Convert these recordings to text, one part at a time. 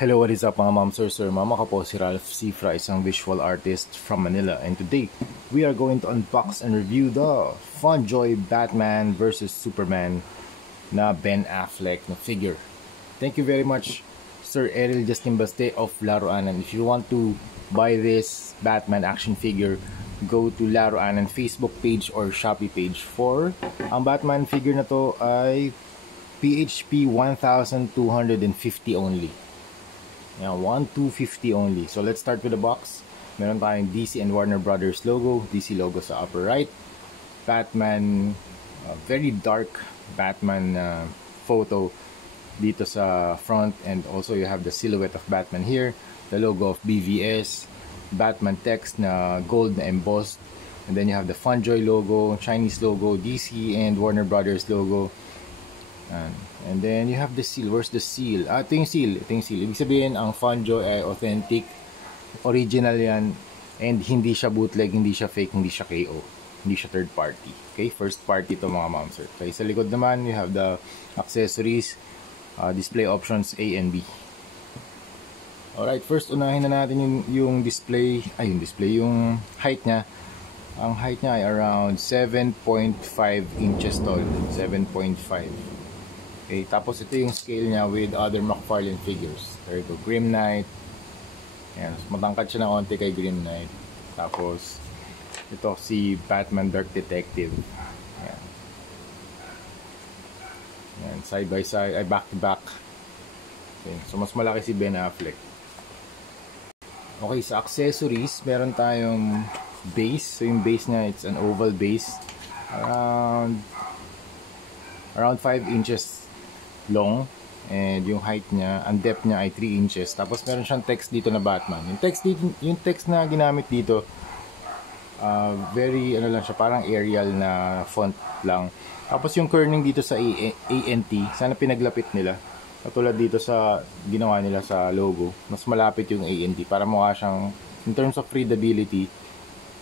Hello, what is up mga ma'am, sir, mama ko po si Ralph Cifra, isang visual artist from Manila, and today we are going to unbox and review the Funjoy Batman vs Superman na Ben Affleck na figure. Thank you very much Sir Errol Justin Baste of Laruanan. If you want to buy this Batman action figure, go to Laruanan Facebook page or Shopee page. For ang Batman figure na to ay PHP 1,250 only. Yeah, 1,250 only. So let's start with the box. Meron tayong DC and Warner Brothers logo, DC logo sa upper right. Batman, very dark Batman photo dito sa front, and also you have the silhouette of Batman here, the logo of BVS, Batman text na gold na embossed, and then you have the Funjoy logo, Chinese logo, DC and Warner Brothers logo. And then you have the seal. Where's the seal? Ito yung seal. Ito yung seal. Ibig sabihin, ang Funjoy ay authentic, original yan, and hindi siya bootleg, hindi siya fake, hindi siya KO, hindi siya third party. Okay, first party to mga ma'am sir. Okay, sa likod naman, you have the accessories, display options A and B. Alright, first unahin na natin yung display, yung height niya. Ang height niya ay around 7.5 inches tall. 7.5. Okay, tapos ito yung scale niya with other McFarlane figures. There you go, Grim Knight. Ayan, matangkad siya na konti kay Grim Knight. Tapos ito si Batman Dark Detective. Ayan. Ayan, side by side, ay back to back. Okay, so mas malaki si Ben Affleck. Okay, sa accessories, meron tayong base. So yung base niya, it's an oval base. Around 5 inches long, and yung height niya, ang depth niya ay 3 inches. Tapos meron siyang text dito na Batman. Yung text na ginamit dito, very ano lang siya, parang Arial na font lang. Tapos yung kerning dito sa ANT, sana pinaglapit nila. Katulad dito sa ginawa nila sa logo, mas malapit yung ANT para mukha siyang, in terms of readability,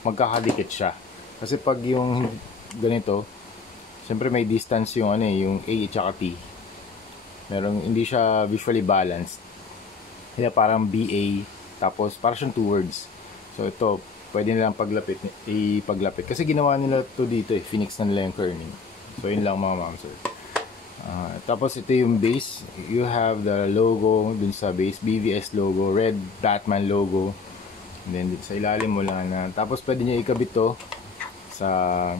magkakadikit siya. Kasi pag yung ganito, siyempre may distance yung yung A at T. Hindi siya visually balanced. Kaya parang BA, tapos parang siyang two words. So ito, pwede nilang ipaglapit. Kasi ginawa nila to dito Phoenix na nila yung kerning. So yun lang mga ma'am sir. Tapos ito yung base. You have the logo dun sa base, BVS logo, red Batman logo. And then sa ilalim mo lang na. Tapos pwede nyo ikabit to sa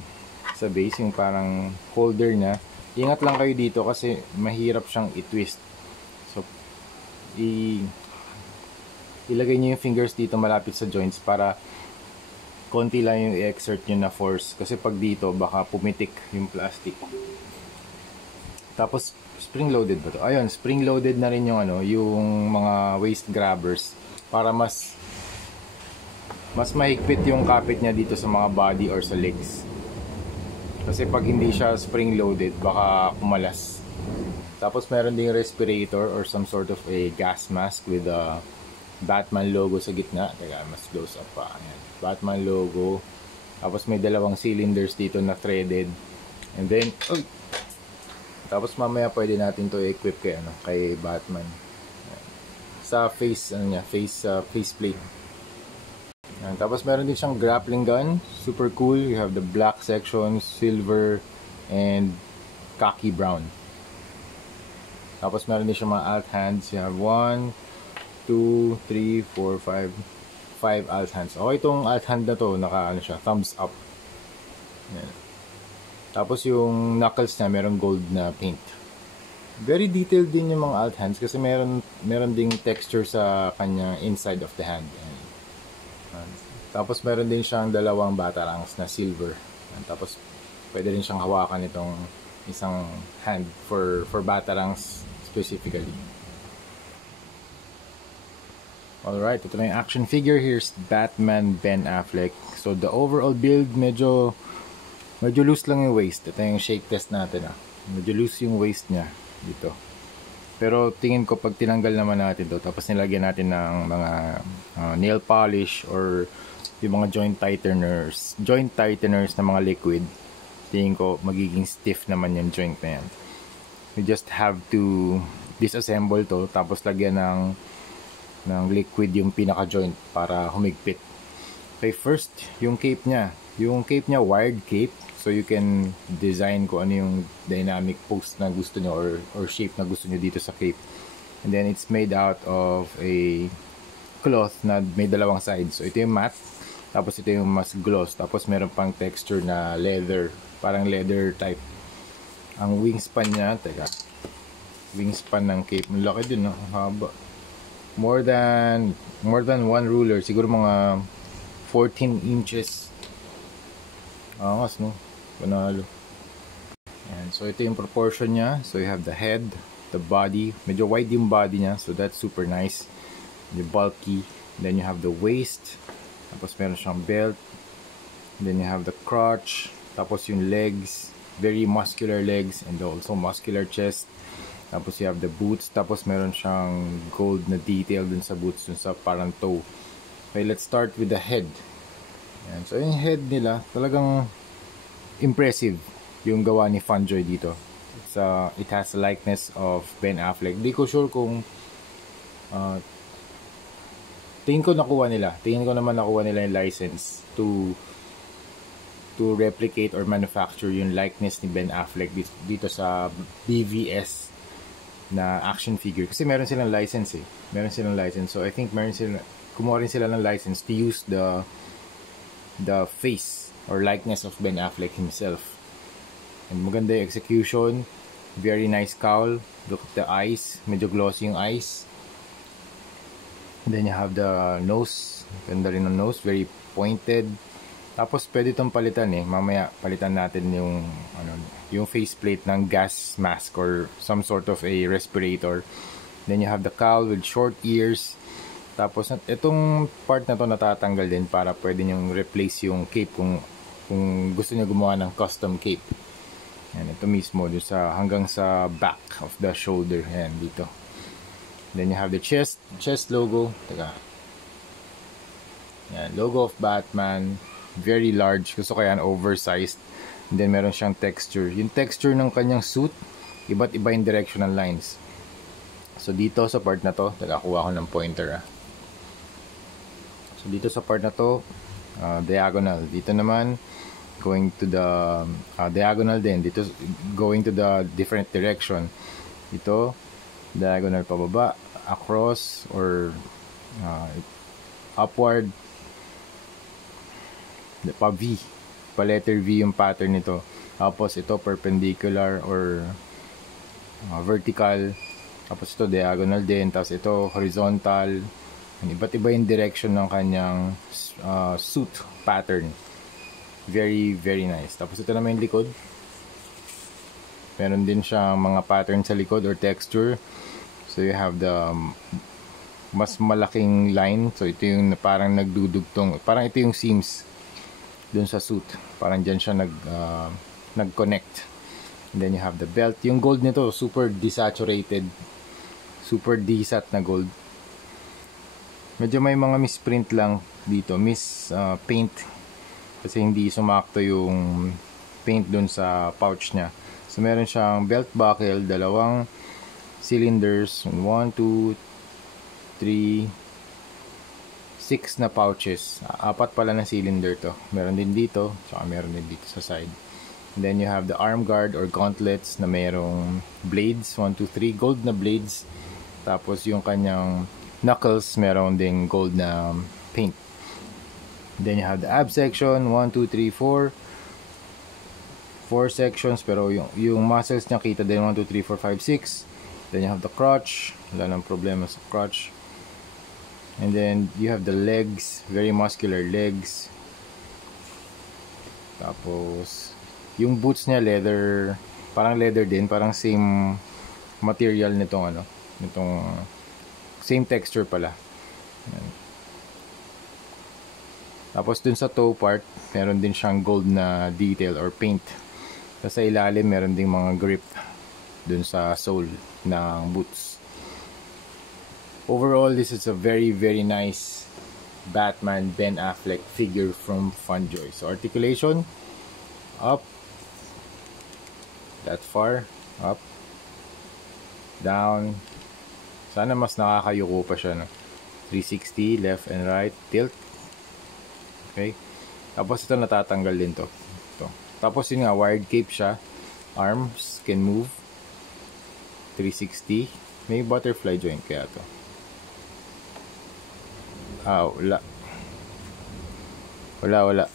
base, yung parang holder niya. Ingat lang kayo dito kasi mahirap siyang i-twist. So ilagay niyo yung fingers dito malapit sa joints para konti lang yung i-exert nyo na force. Kasi pag dito baka pumitik yung plastic. Tapos spring loaded ba to? Ayun, spring loaded na rin yung yung mga waist grabbers para mas mahigpit yung kapit niya dito sa mga body or sa legs. Kasi pag hindi siya spring loaded, baka kumalas. Tapos meron ding respirator or some sort of a gas mask with a Batman logo sa gitna. Teka, mas close up pa. Ayan. Batman logo. Tapos may dalawang cylinders dito na threaded. And then, tapos mamaya pwede natin to equip kay Batman. Ayan. Sa face plate. Ayan. Tapos meron din siyang grappling gun, super cool. You have the black section, silver, and khaki brown. Tapos meron din siyang mga alt hands. You have 1, 2, 3, 4, 5 alt hands. Okay, itong alt hand na to, siya, thumbs up. Ayan. Tapos yung knuckles niya, meron gold na paint. Very detailed din yung mga alt hands kasi meron ding texture sa kanya inside of the hand. Tapos meron din siyang dalawang batarangs na silver. Tapos pwede rin siyang hawakan itong isang hand for batarangs specifically. Alright, ito na yung action figure. Here's Batman Ben Affleck. So the overall build, medyo loose lang yung waist. Ito yung shake test natin. Medyo loose yung waist niya dito. Pero tingin ko pag tinanggal naman natin to, tapos nilagyan natin ng mga nail polish or yung mga joint tighteners na mga liquid, tingin ko magiging stiff naman yung joint na yan. You just have to disassemble to, tapos lagyan ng ng liquid yung pinaka-joint para humigpit. Okay, first, yung cape niya. Yung cape niya, wired cape. So you can design kung ano yung dynamic post na gusto nyo or shape na gusto nyo dito sa cape. And then it's made out of a cloth na may dalawang sides. So ito yung matte, tapos ito yung mas gloss, tapos meron pang texture na leather, parang leather type. Ang wingspan niya, wingspan ng cape, malaki din, no? Haba. More than one ruler, siguro mga 14 inches. Angas, no? Panalo. And so ito yung proportion niya. So you have the head, the body, medyo wide yung body niya, so that's super nice. The bulky. Then you have the waist, tapos meron siyang belt. Then you have the crotch, tapos yung legs, very muscular legs, and also muscular chest. Tapos you have the boots, tapos meron siyang gold na detail dun sa boots, dun sa parang toe. Okay, let's start with the head. Yan. So yung head nila, talagang impressive yung gawa ni Funjoy dito. It has a likeness of Ben Affleck. Di ko sure kung tingin ko naman nakuha nila yung license to replicate or manufacture yung likeness ni Ben Affleck dito sa BVS na action figure. Kasi meron silang license So I think kumuha rin sila ng license to use the face or likeness of Ben Affleck himself. And maganda yung execution, very nice cowl. Look at the eyes, medyo glossy yung eyes. And then you have the nose, ganda rin ng nose, very pointed. Tapos pwede itong palitan mamaya palitan natin yung faceplate ng gas mask or some sort of a respirator. Then you have the cowl with short ears. Tapos itong part na to natatanggal din para pwede nyong replace yung cape kung gusto niyo gumawa ng custom cape. Yan, ito mismo hanggang sa back of the shoulder. Yan, dito. Then you have the chest logo. Yan, logo of Batman. Very large. Gusto ko yan, oversized. And then meron siyang texture. Yung texture ng kanyang suit, iba't iba yung directional lines. So dito sa part na to, kuha ko ng pointer. So dito sa part na to, diagonal. Dito naman, going to the diagonal din. Dito, going to the different direction. Ito, diagonal pababa, across, or upward. Pa V. Pa letter V yung pattern nito. Tapos ito, perpendicular or vertical. Tapos ito, diagonal din. Tapos ito, horizontal. Iba't iba yung direction ng kanyang suit pattern. Very, very nice. Tapos ito naman yung likod. Meron din siyang mga pattern sa likod or texture. So you have the mas malaking line. So ito yung parang nagdudugtong. Parang ito yung seams dun sa suit. Parang dyan siya nag-connect. And then you have the belt. Yung gold nito, super desaturated. Super desat na gold. Medyo may mga misprint lang dito. Paint. Kasi hindi sumakto yung paint dun sa pouch niya. So meron siyang belt buckle, dalawang cylinders, 1, 2, 3, 6 na pouches. 4 pala na cylinder to. Meron din dito, saka meron din dito sa side. And then you have the arm guard or gauntlets na merong blades, 1, 2, 3, gold na blades. Tapos yung kanyang knuckles, meron ding gold na paint. Then you have the ab section, 1, 2, 3, 4. 4 sections, pero yung muscles niya kita din, 1, 2, 3, 4, 5, 6. Then you have the crotch, wala nang problema sa crotch. And then you have the legs, very muscular legs. Tapos yung boots niya leather, parang leather din, parang same material nitong same texture pala. Yan. Tapos dun sa toe part, meron din siyang gold na detail or paint. Tapos sa ilalim, meron ding mga grip dun sa sole ng boots. Overall, this is a very, very nice Batman Ben Affleck figure from Funjoy. So articulation, up, that far, up, down. Sana mas nakakayuko pa siya, no? 360, left and right, tilt. Okay. Tapos ito natatanggal din to. Ito. Tapos yun nga, wired cape siya. Arms can move. 360. May butterfly joint kaya to. Wala.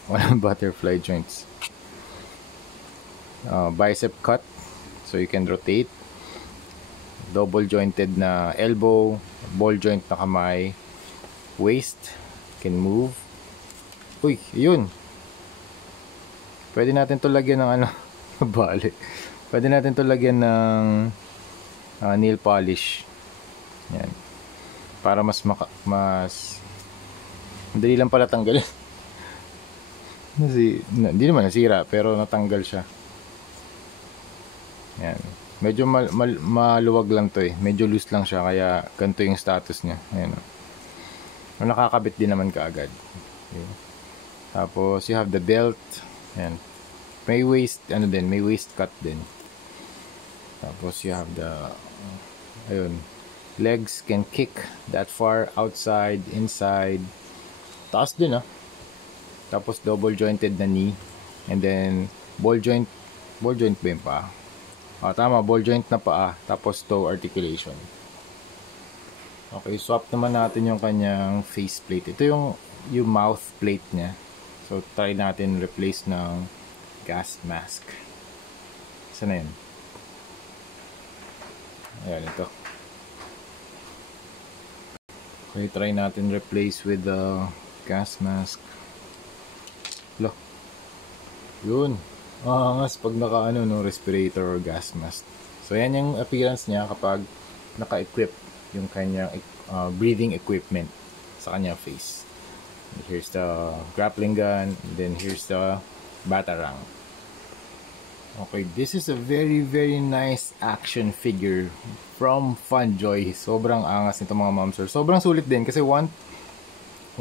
Walang butterfly joints. Bicep cut. So you can rotate. Double jointed na elbow. Ball joint na kamay. Waist. Can move. Uy, yun. Pwede natin to lagyan ng ano. Bali. Pwede natin to lagyan ng nail polish. Yan. Para mas madali lang pala tanggalin. Hindi naman nasira, pero natanggal siya. Yan. Medyo maluwag lang to eh. Medyo loose lang siya, kaya ganito yung status niya. Ayan. Nakakabit din naman kaagad. Okay. Tapos you have the belt. Ayan. May waist, may waist cut din. Tapos you have the ayun. Legs can kick that far, outside, inside. Taas din Tapos double jointed na knee. And then ball joint ba yung paa? Tama, ball joint na paa. Tapos toe articulation. Okay, swap naman natin yung kanyang face plate. Ito yung mouth plate niya. So try natin replace ng gas mask. Saan na yun? Ayan, ito. Okay, try natin replace with the gas mask. Lo. Yun. Angas pag naka respirator or gas mask. So yan yung appearance niya kapag naka-equip yung kanyang breathing equipment sa kanyang face. Here's the grappling gun, and then here's the batarang. Okay, this is a very very nice action figure from FunJoy. Sobrang angas nito mga momsir. Sobrang sulit din kasi 1,250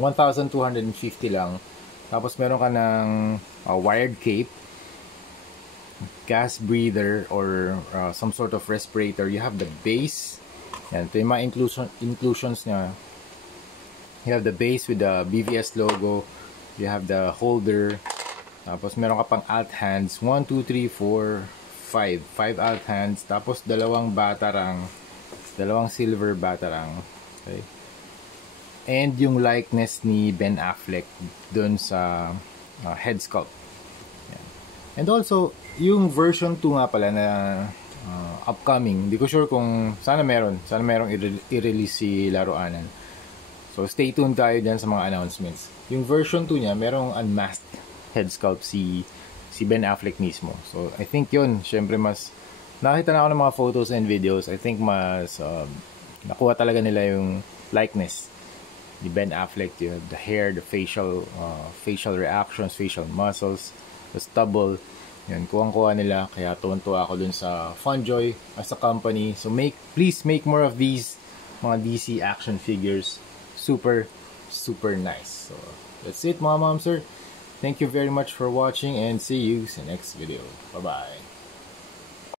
lang. Tapos meron ka ng wired cape, gas breather or some sort of respirator. You have the base. Yan, ito yung mga inclusions niya. You have the base with the BVS logo. You have the holder. Tapos meron ka pang alt hands. 1, 2, 3, 4, 5. 5 alt hands. Tapos dalawang batarang. Dalawang silver batarang. Okay. And yung likeness ni Ben Affleck dun sa head sculpt. Yan. And also, yung version 2 nga pala na upcoming. Hindi ko sure kung sana merong i-release si Laruanan. So, stay tuned tayo dyan sa mga announcements. Yung version 2 niya, merong unmasked head sculpt si Ben Affleck mismo. So, I think yun, syempre mas nakita na ako ng mga photos and videos. I think mas nakuha talaga nila yung likeness ni Ben Affleck. You have the hair, the facial reactions, facial muscles, the stubble. Yan, kuwang-kuha nila. Kaya tuwan-tuwa ako dun sa FunJoy as a company. So, please make more of these mga DC action figures. Super nice. So that's it mga momsir. Thank you very much for watching and see you sa next video. Bye bye.